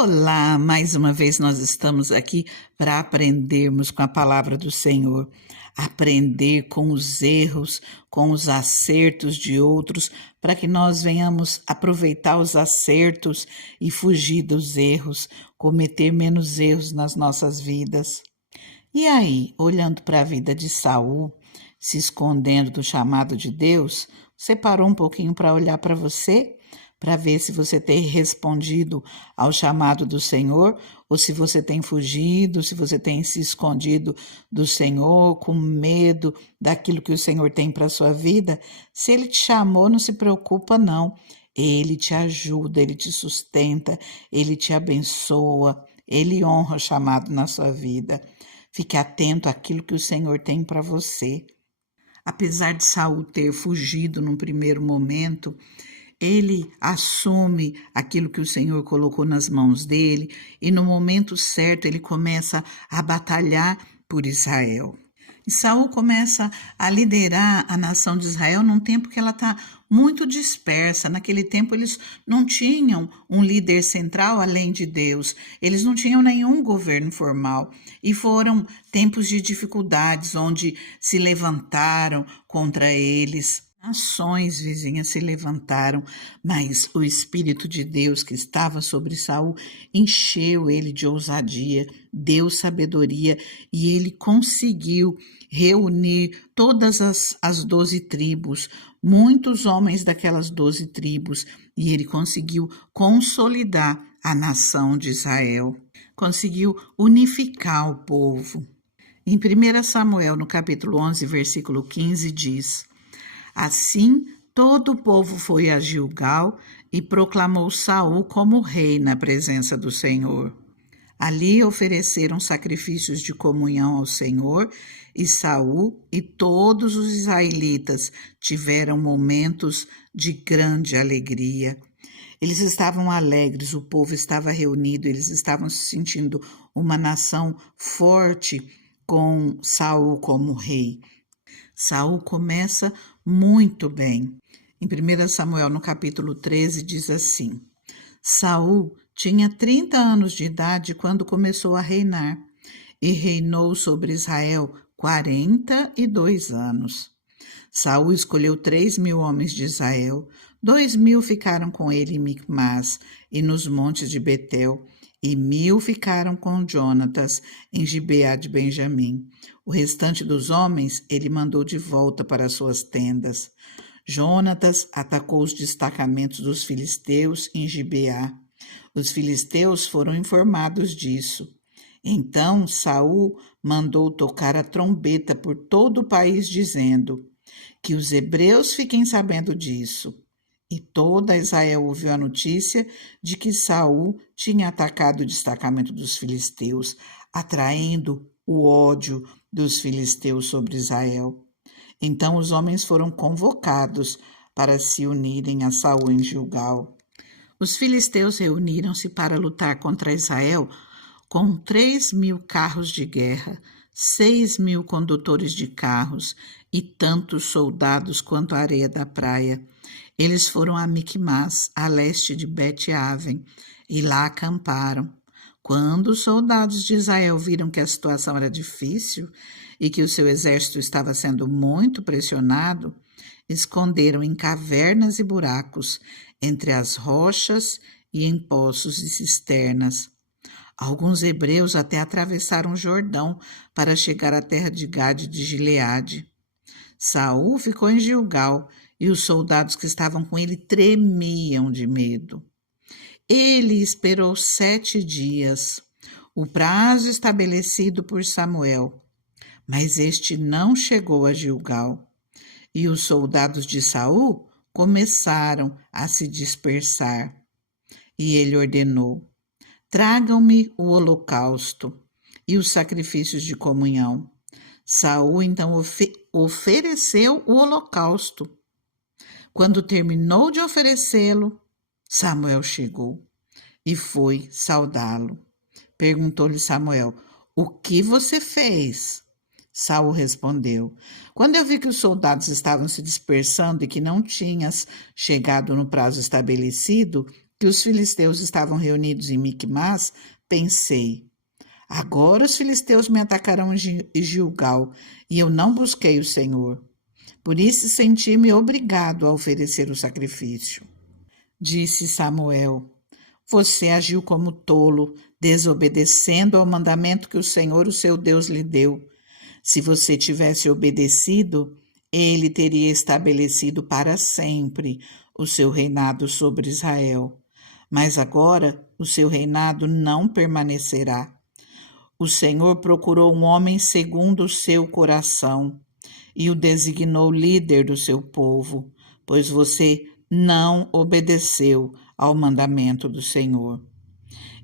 Olá, mais uma vez nós estamos aqui para aprendermos com a palavra do Senhor, aprender com os erros, com os acertos de outros, para que nós venhamos aproveitar os acertos e fugir dos erros, cometer menos erros nas nossas vidas. E aí, olhando para a vida de Saul, se escondendo do chamado de Deus, você parou um pouquinho para olhar para você? Para ver se você tem respondido ao chamado do Senhor, ou se você tem fugido, se você tem se escondido do Senhor, com medo daquilo que o Senhor tem para a sua vida. Se Ele te chamou, não se preocupa, não. Ele te ajuda, Ele te sustenta, Ele te abençoa, Ele honra o chamado na sua vida. Fique atento àquilo que o Senhor tem para você. Apesar de Saul ter fugido num primeiro momento, ele assume aquilo que o Senhor colocou nas mãos dele e no momento certo ele começa a batalhar por Israel. E Saul começa a liderar a nação de Israel num tempo que ela está muito dispersa. Naquele tempo eles não tinham um líder central além de Deus. Eles não tinham nenhum governo formal. E foram tempos de dificuldades onde se levantaram contra eles. Nações vizinhas se levantaram, mas o Espírito de Deus que estava sobre Saul encheu ele de ousadia, deu sabedoria e ele conseguiu reunir todas as 12 tribos, muitos homens daquelas 12 tribos, e ele conseguiu consolidar a nação de Israel, conseguiu unificar o povo. Em 1 Samuel, no capítulo 11, versículo 15, diz: Assim, todo o povo foi a Gilgal e proclamou Saul como rei na presença do Senhor. Ali ofereceram sacrifícios de comunhão ao Senhor, e Saul e todos os israelitas tiveram momentos de grande alegria. Eles estavam alegres, o povo estava reunido, eles estavam se sentindo uma nação forte com Saul como rei. Saul começa muito bem. Em 1 Samuel, no capítulo 13, diz assim: Saul tinha 30 anos de idade quando começou a reinar e reinou sobre Israel 42 anos. Saul escolheu 3.000 homens de Israel, 2.000 ficaram com ele em Micmas e nos montes de Betel, e 1.000 ficaram com Jonatas em Gibeá de Benjamim. O restante dos homens ele mandou de volta para suas tendas. Jonatas atacou os destacamentos dos filisteus em Gibeá. Os filisteus foram informados disso. Então Saul mandou tocar a trombeta por todo o país, dizendo: que os hebreus fiquem sabendo disso. E toda Israel ouviu a notícia de que Saul tinha atacado o destacamento dos filisteus, atraindo o ódio dos filisteus sobre Israel. Então os homens foram convocados para se unirem a Saul em Gilgal. Os filisteus reuniram-se para lutar contra Israel com 3.000 carros de guerra, 6.000 condutores de carros e tantos soldados quanto a areia da praia. Eles foram a Micmas, a leste de Bet-Aven, e lá acamparam. Quando os soldados de Israel viram que a situação era difícil e que o seu exército estava sendo muito pressionado, esconderam em cavernas e buracos, entre as rochas e em poços e cisternas. Alguns hebreus até atravessaram o Jordão para chegar à terra de Gade de Gileade. Saul ficou em Gilgal e os soldados que estavam com ele tremiam de medo. Ele esperou 7 dias, o prazo estabelecido por Samuel, mas este não chegou a Gilgal. E os soldados de Saul começaram a se dispersar. E ele ordenou: tragam-me o holocausto e os sacrifícios de comunhão. Saul então ofereceu o holocausto. Quando terminou de oferecê-lo, Samuel chegou e foi saudá-lo. Perguntou-lhe Samuel: o que você fez? Saul respondeu: quando eu vi que os soldados estavam se dispersando e que não tinhas chegado no prazo estabelecido, que os filisteus estavam reunidos em Miquimás, pensei: agora os filisteus me atacarão em Gilgal, e eu não busquei o Senhor. Por isso senti-me obrigado a oferecer o sacrifício. Disse Samuel: você agiu como tolo, desobedecendo ao mandamento que o Senhor, o seu Deus, lhe deu. Se você tivesse obedecido, ele teria estabelecido para sempre o seu reinado sobre Israel. Mas agora o seu reinado não permanecerá. O Senhor procurou um homem segundo o seu coração e o designou líder do seu povo, pois você não obedeceu ao mandamento do Senhor.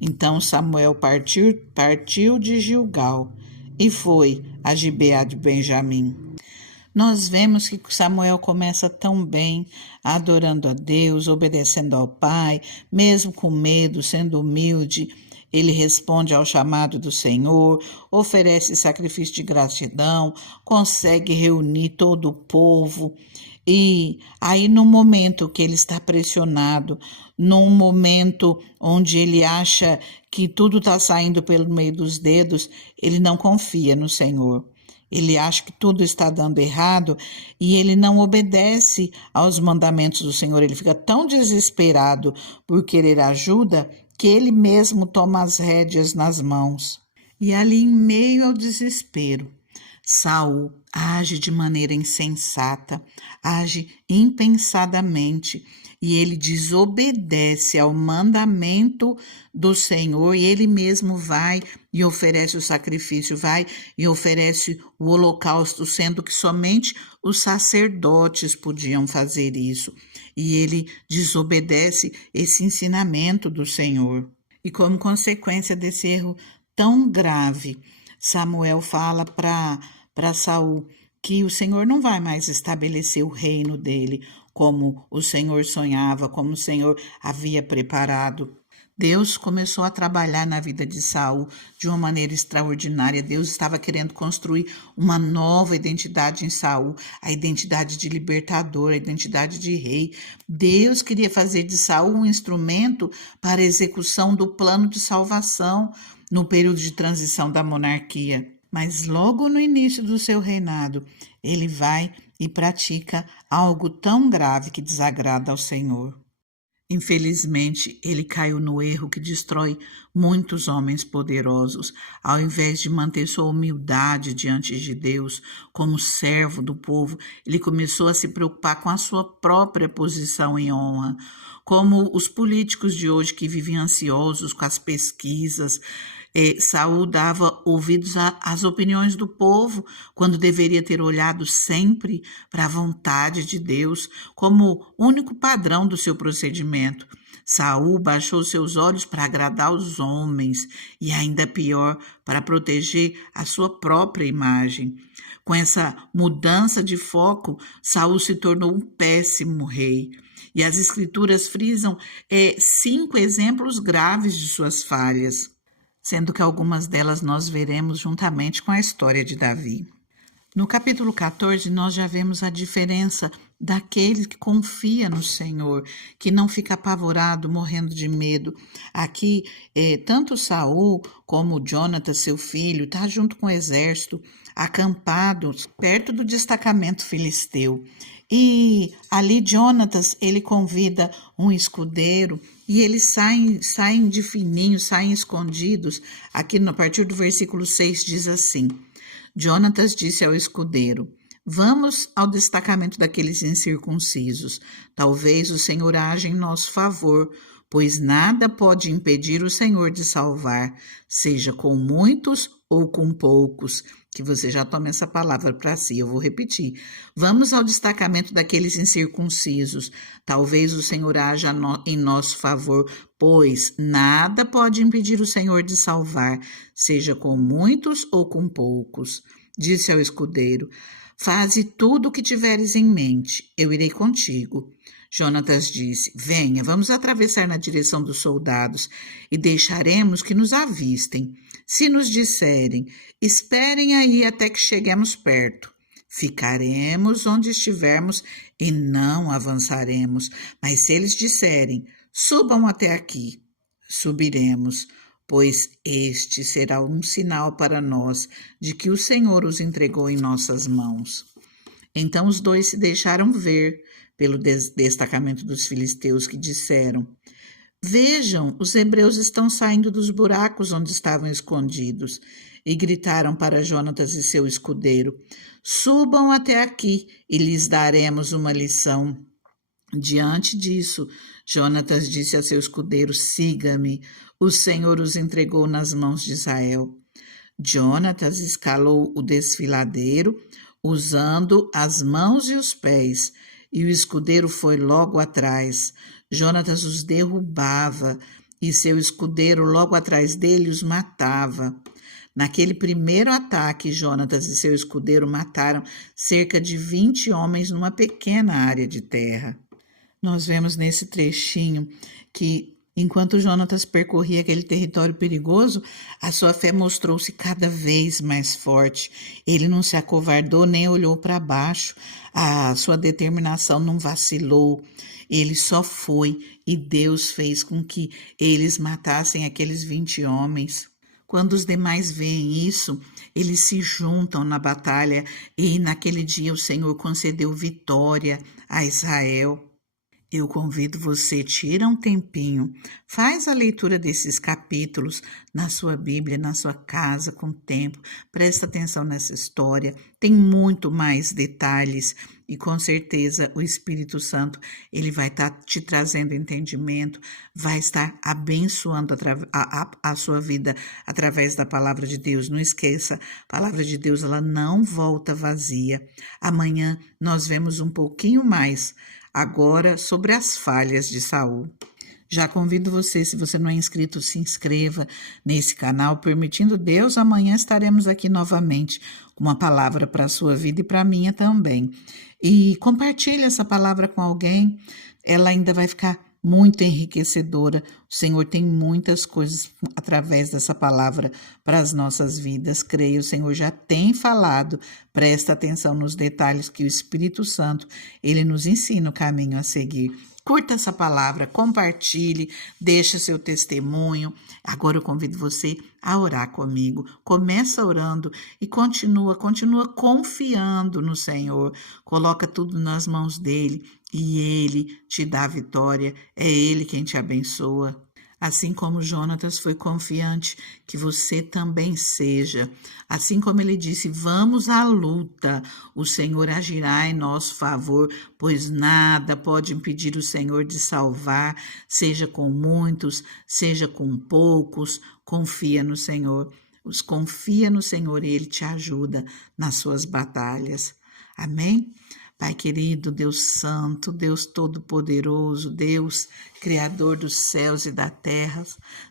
Então Samuel partiu de Gilgal e foi a Gibeá de Benjamim. Nós vemos que Samuel começa tão bem, adorando a Deus, obedecendo ao Pai, mesmo com medo, sendo humilde. Ele responde ao chamado do Senhor, oferece sacrifício de gratidão, consegue reunir todo o povo. E aí, no momento que ele está pressionado, num momento onde ele acha que tudo está saindo pelo meio dos dedos, ele não confia no Senhor. Ele acha que tudo está dando errado e ele não obedece aos mandamentos do Senhor. Ele fica tão desesperado por querer ajuda que ele mesmo toma as rédeas nas mãos. E ali, em meio ao desespero, Saul age de maneira insensata, age impensadamente, e ele desobedece ao mandamento do Senhor, e ele mesmo vai e oferece o sacrifício, vai e oferece o holocausto, sendo que somente os sacerdotes podiam fazer isso. E ele desobedece esse ensinamento do Senhor. E como consequência desse erro tão grave, Samuel fala para Saul que o Senhor não vai mais estabelecer o reino dele como o Senhor sonhava, como o Senhor havia preparado. Deus começou a trabalhar na vida de Saul de uma maneira extraordinária. Deus estava querendo construir uma nova identidade em Saul, a identidade de libertador, a identidade de rei. Deus queria fazer de Saul um instrumento para a execução do plano de salvação no período de transição da monarquia. Mas logo no início do seu reinado, ele vai e pratica algo tão grave que desagrada ao Senhor. Infelizmente, ele caiu no erro que destrói muitos homens poderosos. Ao invés de manter sua humildade diante de Deus, como servo do povo, ele começou a se preocupar com a sua própria posição e honra. Como os políticos de hoje que vivem ansiosos com as pesquisas, Saul dava ouvidos às opiniões do povo, quando deveria ter olhado sempre para a vontade de Deus como único padrão do seu procedimento. Saul baixou seus olhos para agradar os homens e, ainda pior, para proteger a sua própria imagem. Com essa mudança de foco, Saul se tornou um péssimo rei. E as escrituras frisam 5 exemplos graves de suas falhas, sendo que algumas delas nós veremos juntamente com a história de Davi. No capítulo 14, nós já vemos a diferença daquele que confia no Senhor, que não fica apavorado, morrendo de medo. Aqui, tanto Saul como Jonatas, seu filho, está junto com o exército, acampados perto do destacamento filisteu. E ali Jonatas, ele convida um escudeiro e eles saem de fininho, saem escondidos. Aqui, a partir do versículo 6, diz assim: Jonatas disse ao escudeiro: vamos ao destacamento daqueles incircuncisos. Talvez o Senhor haja em nosso favor, pois nada pode impedir o Senhor de salvar, seja com muitos ou com poucos. Que você já tome essa palavra para si, eu vou repetir. Vamos ao destacamento daqueles incircuncisos. Talvez o Senhor haja em nosso favor, pois nada pode impedir o Senhor de salvar, seja com muitos ou com poucos. Disse ao escudeiro: faze tudo o que tiveres em mente, eu irei contigo. Jonatas disse: venha, vamos atravessar na direção dos soldados e deixaremos que nos avistem. Se nos disserem: esperem aí até que cheguemos perto, ficaremos onde estivermos e não avançaremos. Mas se eles disserem: Subam até aqui. Subiremos, pois este será um sinal para nós de que o Senhor os entregou em nossas mãos. Então os dois se deixaram ver pelo destacamento dos filisteus, que disseram: Vejam, os hebreus estão saindo dos buracos onde estavam escondidos. E gritaram para Jonatas e seu escudeiro: Subam até aqui e lhes daremos uma lição. Diante disso, Jonatas disse a seu escudeiro: Siga-me, o Senhor os entregou nas mãos de Israel. Jonatas escalou o desfiladeiro, usando as mãos e os pés, e o escudeiro foi logo atrás. Jonatas os derrubava, e seu escudeiro logo atrás dele os matava. Naquele primeiro ataque, Jonatas e seu escudeiro mataram cerca de 20 homens numa pequena área de terra. Nós vemos nesse trechinho que, enquanto Jonatas percorria aquele território perigoso, a sua fé mostrou-se cada vez mais forte. Ele não se acovardou nem olhou para baixo. A sua determinação não vacilou. Ele só foi, e Deus fez com que eles matassem aqueles 20 homens. Quando os demais veem isso, eles se juntam na batalha, e naquele dia o Senhor concedeu vitória a Israel. Eu convido você, tira um tempinho, faz a leitura desses capítulos na sua Bíblia, na sua casa, com tempo, presta atenção nessa história, tem muito mais detalhes e com certeza o Espírito Santo, ele vai estar te trazendo entendimento, vai estar abençoando a sua vida através da palavra de Deus. Não esqueça, a palavra de Deus, ela não volta vazia. Amanhã nós vemos um pouquinho mais agora sobre as falhas de Saul. Já convido você, se você não é inscrito, se inscreva nesse canal. Permitindo Deus, amanhã estaremos aqui novamente com uma palavra para a sua vida e para a minha também. E compartilhe essa palavra com alguém, ela ainda vai ficar muito enriquecedora. O Senhor tem muitas coisas através dessa palavra para as nossas vidas. Creio, o Senhor já tem falado. Presta atenção nos detalhes que o Espírito Santo, ele nos ensina o caminho a seguir. Curta essa palavra, compartilhe, deixe seu testemunho. Agora eu convido você a orar comigo. Começa orando e continua confiando no Senhor. Coloca tudo nas mãos dele e ele te dá a vitória. É ele quem te abençoa. Assim como Jonatas foi confiante, que você também seja. Assim como ele disse, vamos à luta, o Senhor agirá em nosso favor, pois nada pode impedir o Senhor de salvar, seja com muitos, seja com poucos, confia no Senhor. Confia no Senhor e ele te ajuda nas suas batalhas. Amém? Pai querido, Deus santo, Deus todo-poderoso, Deus criador dos céus e da terra,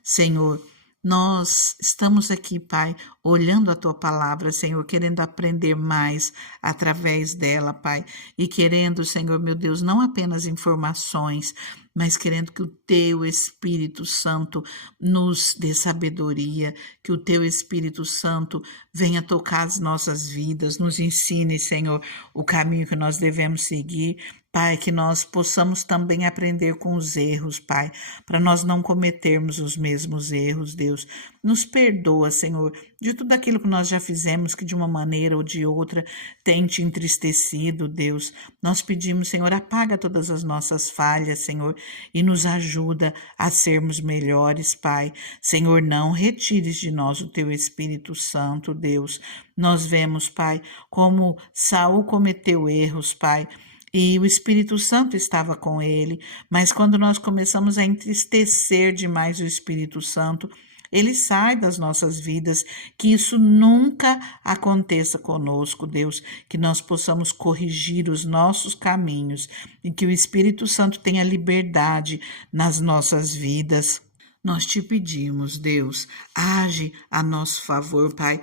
Senhor, nós estamos aqui, Pai, olhando a Tua palavra, Senhor, querendo aprender mais através dela, Pai, e querendo, Senhor, meu Deus, não apenas informações, mas querendo que o Teu Espírito Santo nos dê sabedoria, que o Teu Espírito Santo venha tocar as nossas vidas, nos ensine, Senhor, o caminho que nós devemos seguir, Pai, que nós possamos também aprender com os erros, Pai, para nós não cometermos os mesmos erros, Deus. Nos perdoa, Senhor, de tudo aquilo que nós já fizemos que de uma maneira ou de outra tem te entristecido, Deus. Nós pedimos, Senhor, apaga todas as nossas falhas, Senhor, e nos ajuda a sermos melhores, Pai. Senhor, não retires de nós o Teu Espírito Santo, Deus. Nós vemos, Pai, como Saul cometeu erros, Pai, e o Espírito Santo estava com ele, mas quando nós começamos a entristecer demais o Espírito Santo, ele sai das nossas vidas, que isso nunca aconteça conosco, Deus, que nós possamos corrigir os nossos caminhos e que o Espírito Santo tenha liberdade nas nossas vidas. Nós te pedimos, Deus, age a nosso favor, Pai.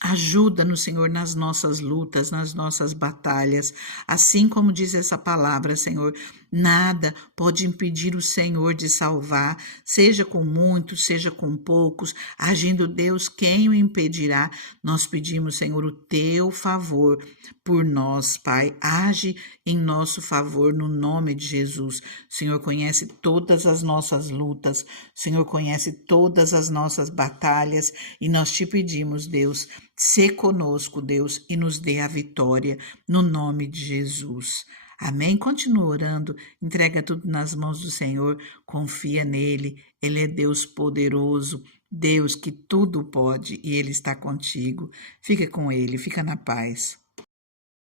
Ajuda-nos, Senhor, nas nossas lutas, nas nossas batalhas. Assim como diz essa palavra, Senhor, nada pode impedir o Senhor de salvar, seja com muitos, seja com poucos. Agindo Deus, quem o impedirá? Nós pedimos, Senhor, o teu favor por nós, Pai. Age em nosso favor, no nome de Jesus. O Senhor conhece todas as nossas lutas, o Senhor conhece todas as nossas batalhas e nós te pedimos, Deus, sê conosco, Deus, e nos dê a vitória, no nome de Jesus. Amém? Continua orando, entrega tudo nas mãos do Senhor, confia nele, ele é Deus poderoso, Deus que tudo pode e ele está contigo. Fica com ele, fica na paz.